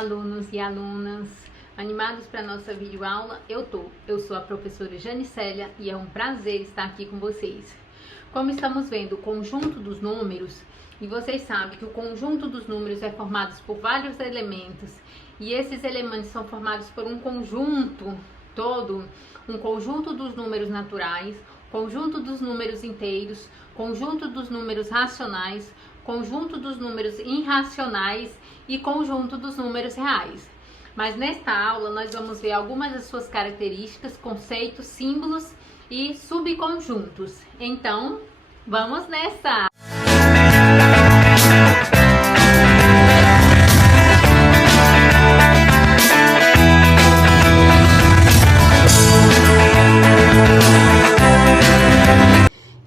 alunos e alunas animados para a nossa videoaula? Eu sou a professora Janicélia e é um prazer estar aqui com vocês. Como estamos vendo o conjunto dos números, e vocês sabem que o conjunto dos números é formado por vários elementos, e esses elementos são formados por um conjunto todo, um conjunto dos números naturais, conjunto dos números inteiros, conjunto dos números racionais, conjunto dos números irracionais e conjunto dos números reais. Mas nesta aula nós vamos ver algumas das suas características, conceitos, símbolos e subconjuntos. Então, vamos nessa!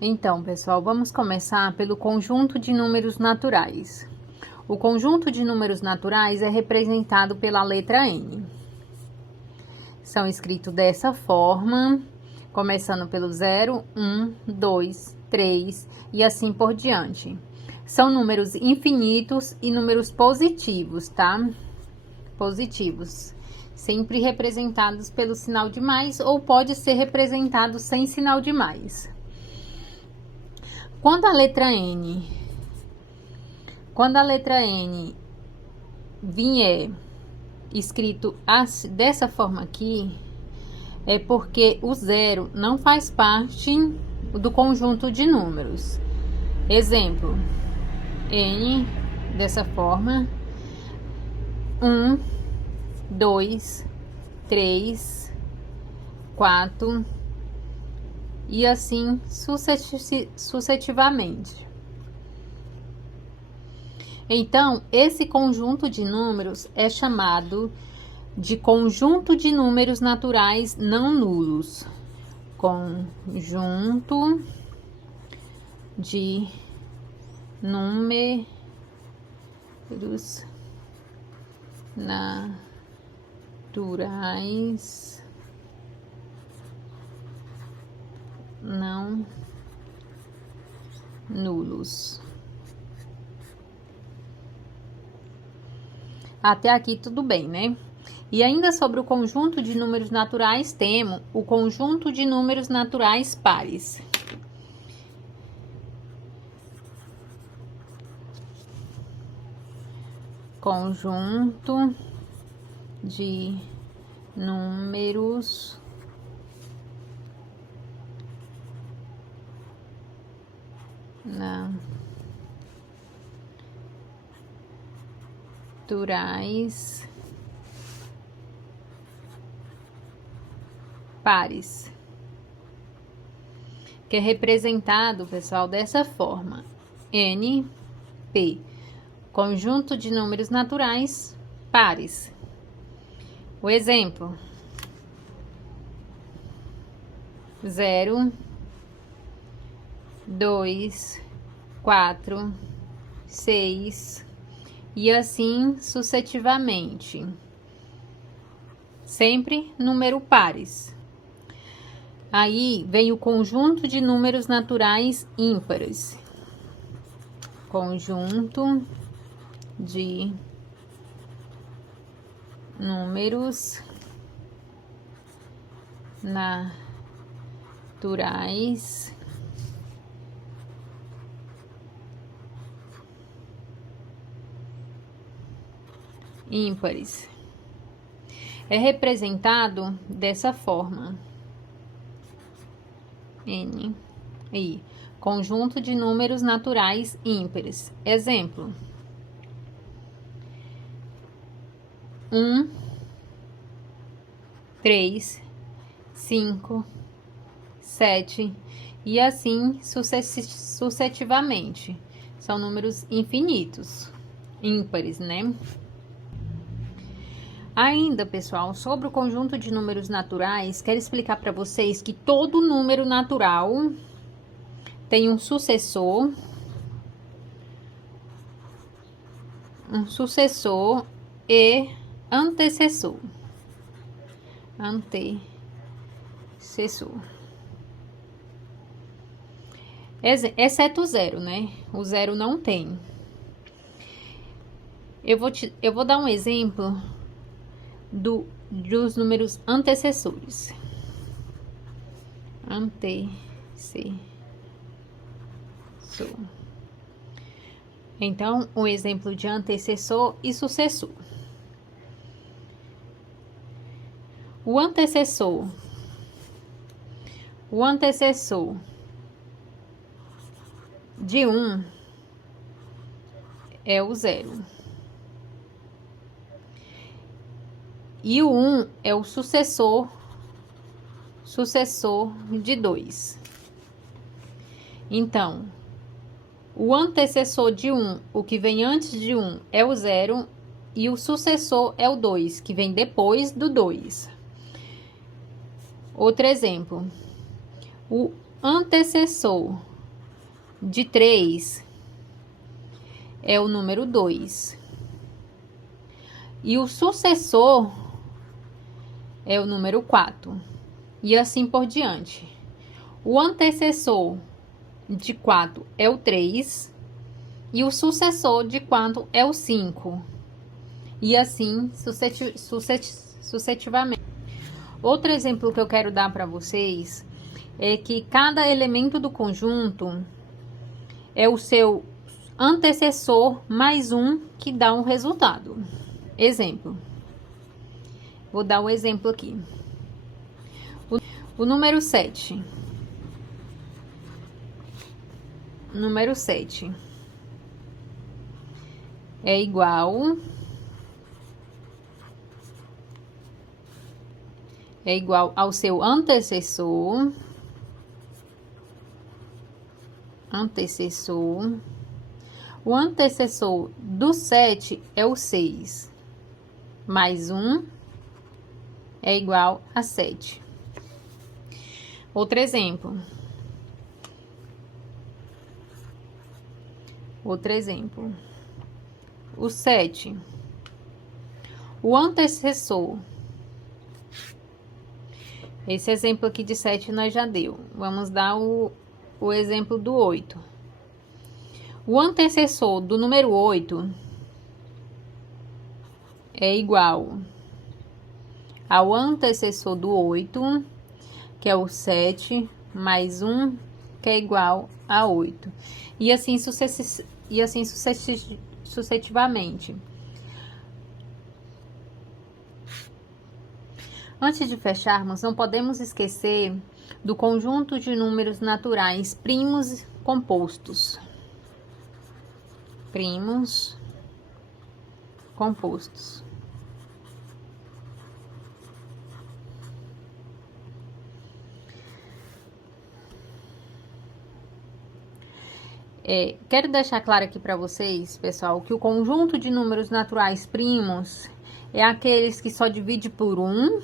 Então, pessoal, vamos começar pelo conjunto de números naturais. O conjunto de números naturais é representado pela letra N. São escritos dessa forma, começando pelo 0, 1, 2, 3 e assim por diante. São números infinitos e números positivos, tá? Positivos. Sempre representados pelo sinal de mais ou pode ser representado sem sinal de mais. Quando a letra N vier escrito dessa forma aqui, é porque o 0 não faz parte do conjunto de números. Exemplo, N dessa forma, 1, 2, 3, 4 e assim sucessivamente. Então, esse conjunto de números é chamado de conjunto de números naturais não nulos. Conjunto de números naturais não nulos. Até aqui tudo bem, né? E ainda sobre o conjunto de números naturais, temos o conjunto de números naturais pares. Conjunto de números naturais pares, que é representado, pessoal, dessa forma: NP, conjunto de números naturais pares. O exemplo: 0, 2, 4, 6 e assim sucessivamente. Sempre número pares. Aí vem o conjunto de números naturais ímpares. Conjunto de números naturais ímpares. É representado dessa forma: N, I, conjunto de números naturais ímpares. Exemplo: 1, 3, 5, 7 e assim sucessivamente. São números infinitos, ímpares, né? Ainda, pessoal, sobre o conjunto de números naturais, quero explicar para vocês que todo número natural tem um sucessor e antecessor. Exceto o 0, né? O 0 não tem. Eu vou dar um exemplo dos números antecessores. Então, um exemplo de antecessor e sucessor. O antecessor de 1 é o 0. E o 1 é o sucessor de 2. Então, o antecessor de 1, o que vem antes de 1, é o 0, e o sucessor é o 2, que vem depois do 2. Outro exemplo. O antecessor de 3 é o número 2. E o sucessor é o número 4. E assim por diante. O antecessor de 4 é o 3. E o sucessor de 4 é o 5. E assim sucessivamente. Outro exemplo que eu quero dar para vocês é que cada elemento do conjunto é o seu antecessor mais um que dá um resultado. Exemplo. Vou dar um exemplo aqui. O número 7. Número 7 é igual ao seu antecessor. O antecessor do 7 é o 6. Mais 1 é igual a 7. Outro exemplo. O 7. O antecessor. Esse exemplo aqui de 7 nós já deu. Vamos dar o exemplo do 8. O antecessor do número 8 é igual ao antecessor do 8, que é o 7, mais 1, que é igual a 8. E assim sucessivamente. Antes de fecharmos, não podemos esquecer do conjunto de números naturais primos compostos. Primos compostos. Quero deixar claro aqui para vocês, pessoal, que o conjunto de números naturais primos é aqueles que só divide por 1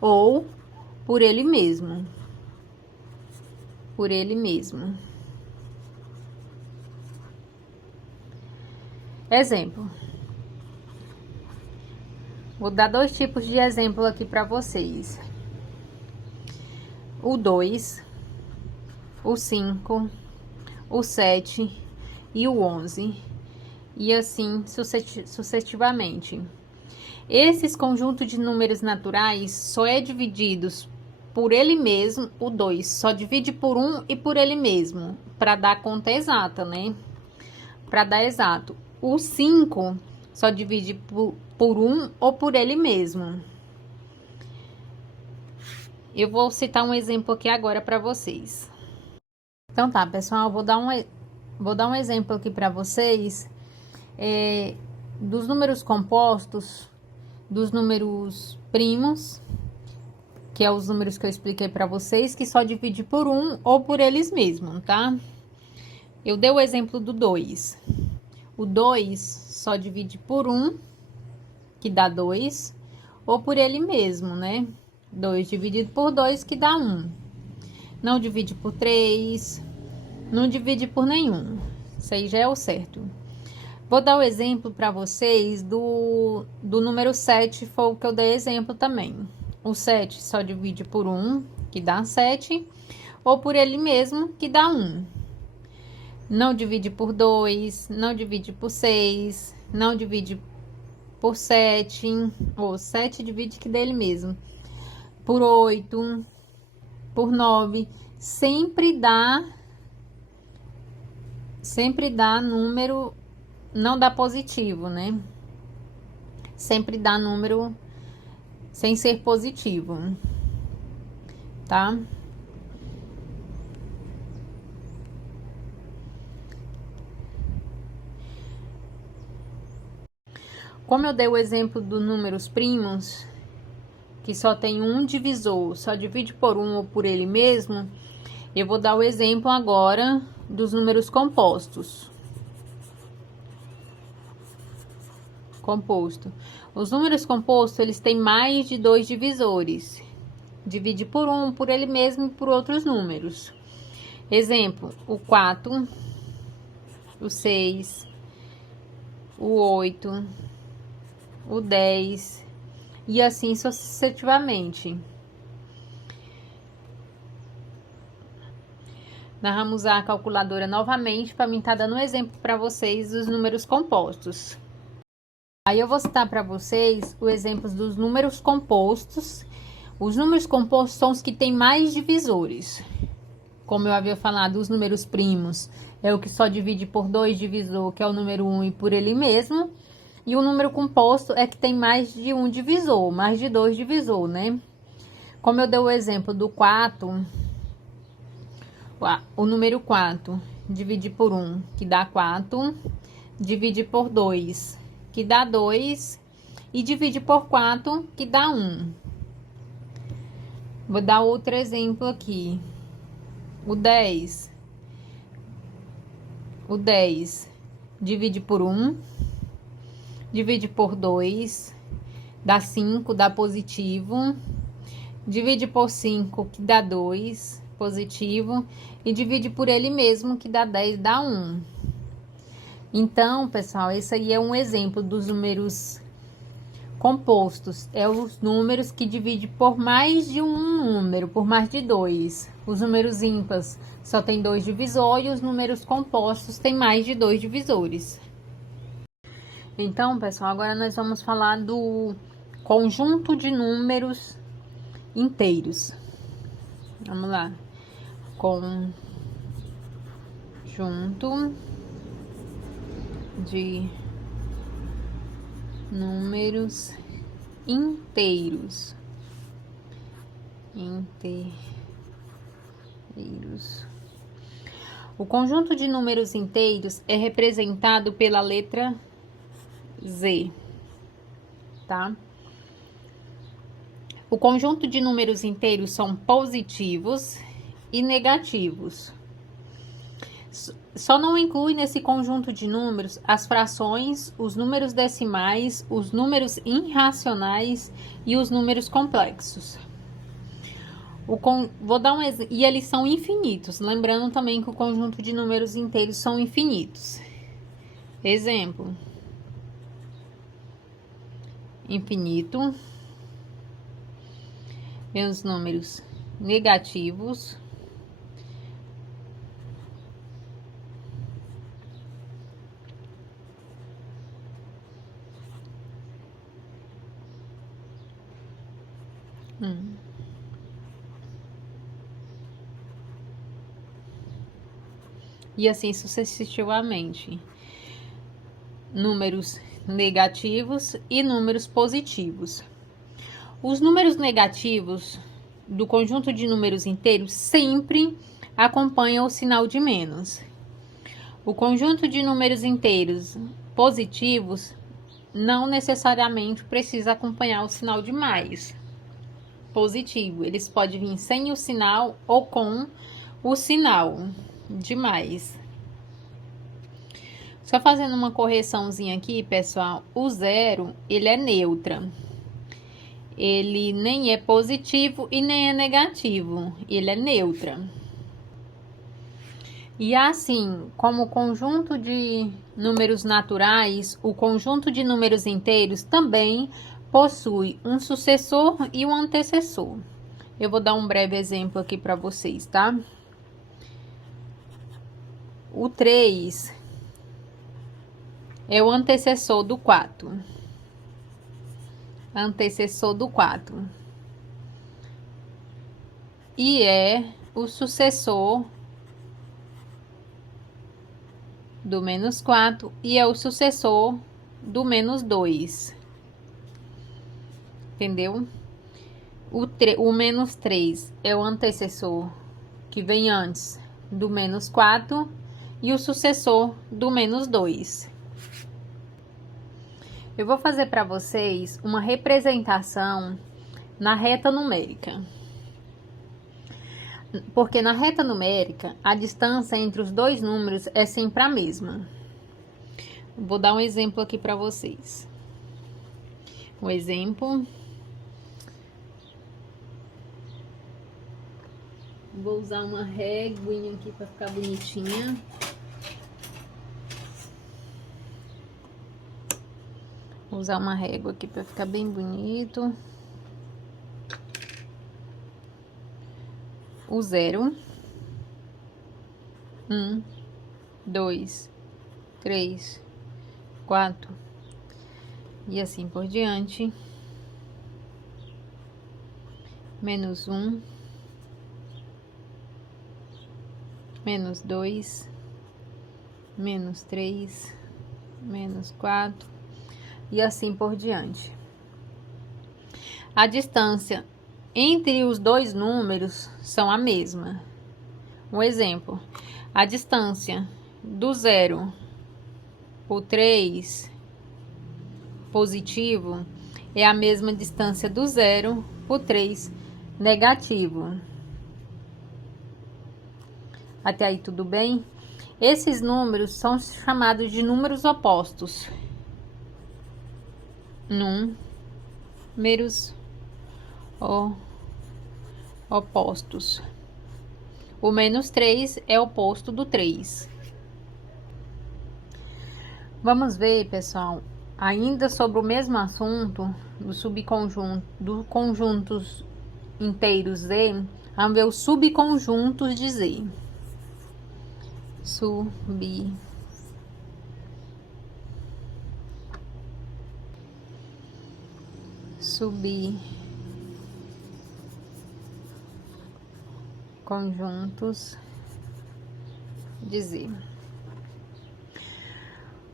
ou por ele mesmo. Exemplo. Vou dar 2 tipos de exemplo aqui para vocês. O 2, o 5, o 7 e o 11. E assim sucessivamente. Esses conjuntos de números naturais só é divididos por ele mesmo. O 2 só divide por 1 e por ele mesmo, para dar conta exata, né? Para dar exato. O 5 só divide por 1 ou por ele mesmo. Eu vou citar um exemplo aqui agora para vocês. Então tá, pessoal, vou dar um exemplo aqui para vocês dos números compostos, dos números primos, que é os números que eu expliquei para vocês, que só divide por 1 ou por eles mesmos, tá? Eu dei o exemplo do 2. O 2 só divide por 1, que dá 2, ou por ele mesmo, né? 2 dividido por 2, que dá 1. Não divide por 3, não divide por nenhum. Isso aí já é o certo. Vou dar o exemplo para vocês do número 7, foi o que eu dei exemplo também. O 7 só divide por 1, que dá 7, ou por ele mesmo, que dá 1. Não divide por 2, não divide por 6, não divide por 7, ou 7 divide que dele mesmo, por 8, por 9, sempre dá número, não dá positivo, né? Sempre dá número sem ser positivo, tá? Como eu dei o exemplo dos números primos, que só tem um divisor, só divide por um ou por ele mesmo, eu vou dar o exemplo agora dos números compostos. Os números compostos, eles têm mais de 2 divisores. Divide por um, por ele mesmo e por outros números. Exemplo, o 4, o 6, o 8, o 10 e assim sucessivamente. Nós vamos usar a calculadora novamente para mim estar dando um exemplo para vocês dos números compostos. Aí eu vou citar para vocês o exemplo dos números compostos. Os números compostos são os que têm mais divisores. Como eu havia falado, os números primos é o que só divide por 2 divisor, que é o número 1 e por ele mesmo. E o número composto é que tem mais de um divisor, mais de 2 divisor, né? Como eu dei o exemplo do 4, o número 4 divide por 1, que dá 4, divide por 2, que dá 2, e divide por 4, que dá 1. Vou dar outro exemplo aqui. O 10 divide por 1, divide por 2, dá 5, dá positivo. Divide por 5, que dá 2, positivo. E divide por ele mesmo, que dá 10, dá 1. Então, pessoal, esse aí é um exemplo dos números compostos. É os números que dividem por mais de um número, por mais de 2. Os números ímpares só tem 2 divisores, e os números compostos têm mais de 2 divisores. Então, pessoal, agora nós vamos falar do conjunto de números inteiros. Vamos lá. Conjunto de números inteiros. O conjunto de números inteiros é representado pela letra Z, tá? O conjunto de números inteiros são positivos e negativos. Só não inclui nesse conjunto de números as frações, os números decimais, os números irracionais e os números complexos. Vou dar um exemplo. E eles são infinitos. Lembrando também que o conjunto de números inteiros são infinitos. Exemplo. Infinito. Vem os números negativos. E assim sucessivamente. Números negativos e números positivos. Os números negativos do conjunto de números inteiros sempre acompanham o sinal de menos. O conjunto de números inteiros positivos não necessariamente precisa acompanhar o sinal de mais positivo. Eles podem vir sem o sinal ou com o sinal de mais. Só fazendo uma correçãozinha aqui, pessoal. O 0, ele é neutra. Ele nem é positivo e nem é negativo. Ele é neutra. E assim, como o conjunto de números naturais, o conjunto de números inteiros também possui um sucessor e um antecessor. Eu vou dar um breve exemplo aqui para vocês, tá? O 3 é o antecessor do 4. Antecessor do 4. E é o sucessor do menos 4 e é o sucessor do menos 2. Entendeu? O menos 3 é o antecessor que vem antes do menos 4 e o sucessor do menos 2. Eu vou fazer para vocês uma representação na reta numérica. Porque na reta numérica, a distância entre os dois números é sempre a mesma. Vou dar um exemplo aqui para vocês. Um exemplo. Vou usar uma réguinha aqui para ficar bonitinha. Vou usar uma régua aqui para ficar bem bonito. O 0, 1, 2, 3, 4 e assim por diante. Menos 1, menos 2, menos 3, menos 4 e assim por diante. A distância entre os dois números são a mesma. Um exemplo, a distância do 0 por 3 positivo é a mesma distância do 0 por 3 negativo. Até aí tudo bem? Esses números são chamados de números opostos. Números opostos. O menos 3 é oposto do 3. Vamos ver, pessoal, ainda sobre o mesmo assunto do subconjunto, dos conjuntos inteiros Z, vamos ver os subconjuntos de Z. Conjuntos de Z.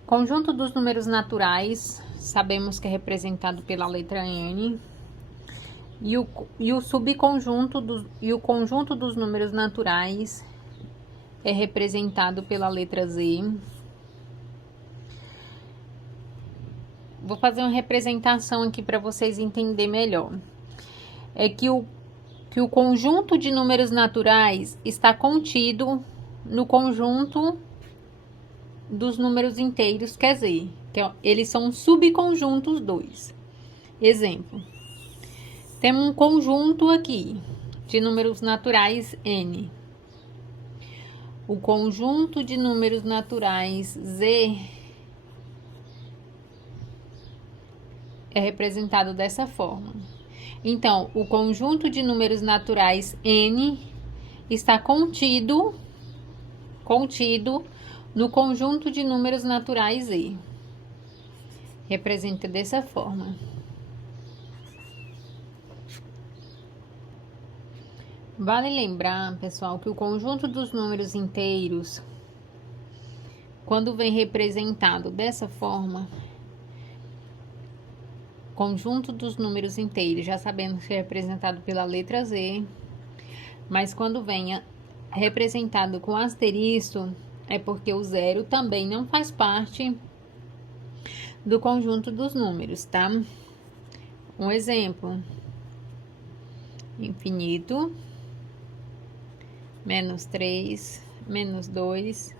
Conjunto dos números naturais, sabemos que é representado pela letra N. E o subconjunto e o conjunto dos números naturais é representado pela letra Z. Vou fazer uma representação aqui para vocês entenderem melhor. É que o conjunto de números naturais está contido no conjunto dos números inteiros, quer dizer, eles são subconjuntos 2. Exemplo, temos um conjunto aqui de números naturais N. O conjunto de números naturais Z é representado dessa forma. Então, o conjunto de números naturais N está contido no conjunto de números naturais Z. Representa dessa forma. Vale lembrar, pessoal, que o conjunto dos números inteiros, quando vem representado dessa forma, conjunto dos números inteiros, já sabemos que é representado pela letra Z, mas quando venha representado com asterisco, é porque o 0 também não faz parte do conjunto dos números, tá? Um exemplo, infinito, menos 3, menos 2,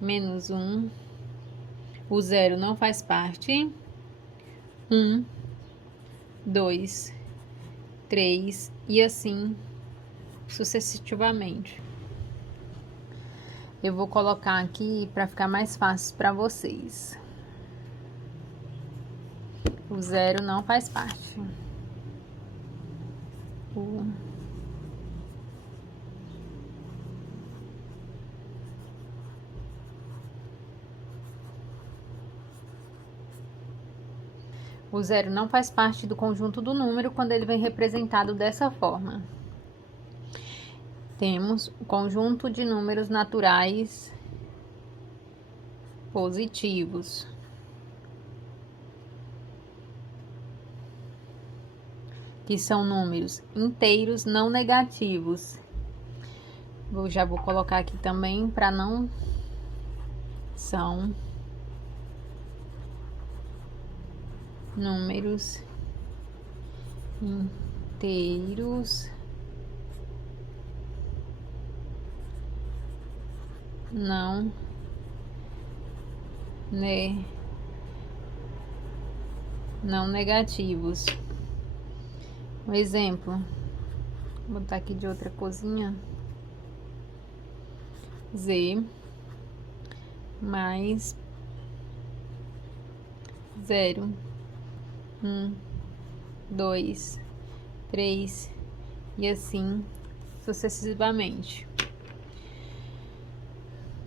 menos 1, o 0 não faz parte, 1, 2, 3 e assim sucessivamente. Eu vou colocar aqui para ficar mais fácil para vocês. O 0 não faz parte. O zero não faz parte do conjunto do número quando ele vem representado dessa forma. Temos o conjunto de números naturais positivos. Que são números inteiros não negativos. Já vou colocar aqui também para não... São números inteiros não negativos. Um exemplo, vou botar aqui de outra cozinha. Z mais 0, 1, 2, 3 e assim sucessivamente.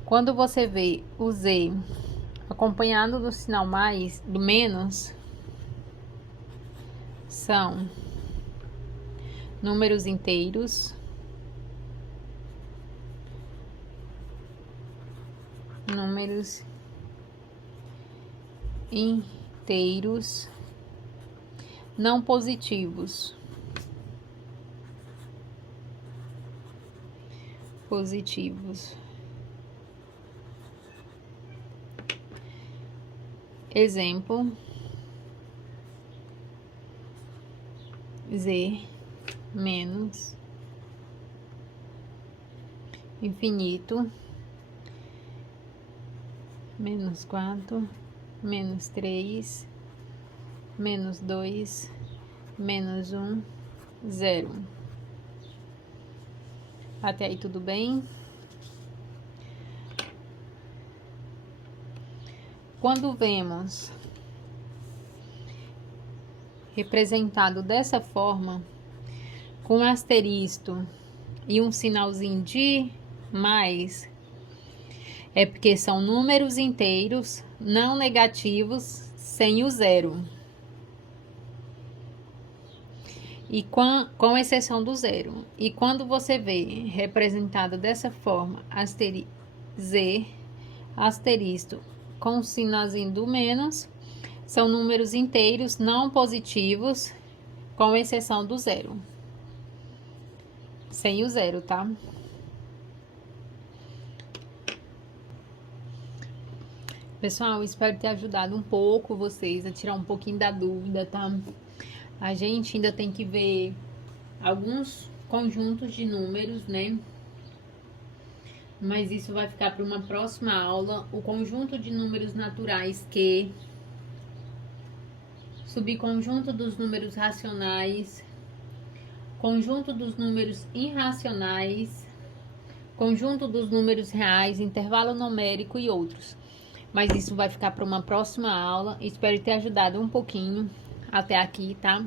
Quando você vê o Z acompanhado do sinal mais, do menos, são números inteiros não positivos. Exemplo, Z menos infinito, menos 4, menos 3, menos 2, menos 1, 0. Até aí tudo bem? Quando vemos representado dessa forma, com asterisco e um sinalzinho de mais, é porque são números inteiros não negativos sem o zero. E com exceção do zero. E quando você vê representado dessa forma, Z, asterisco com o sinalzinho do menos, são números inteiros não positivos, com exceção do zero. Sem o zero, tá? Pessoal, espero ter ajudado um pouco vocês a tirar um pouquinho da dúvida, tá? A gente ainda tem que ver alguns conjuntos de números, né? Mas isso vai ficar para uma próxima aula. O conjunto de números naturais Q, subconjunto dos números racionais, conjunto dos números irracionais, conjunto dos números reais, intervalo numérico e outros. Mas isso vai ficar para uma próxima aula. Espero ter ajudado um pouquinho até aqui, tá?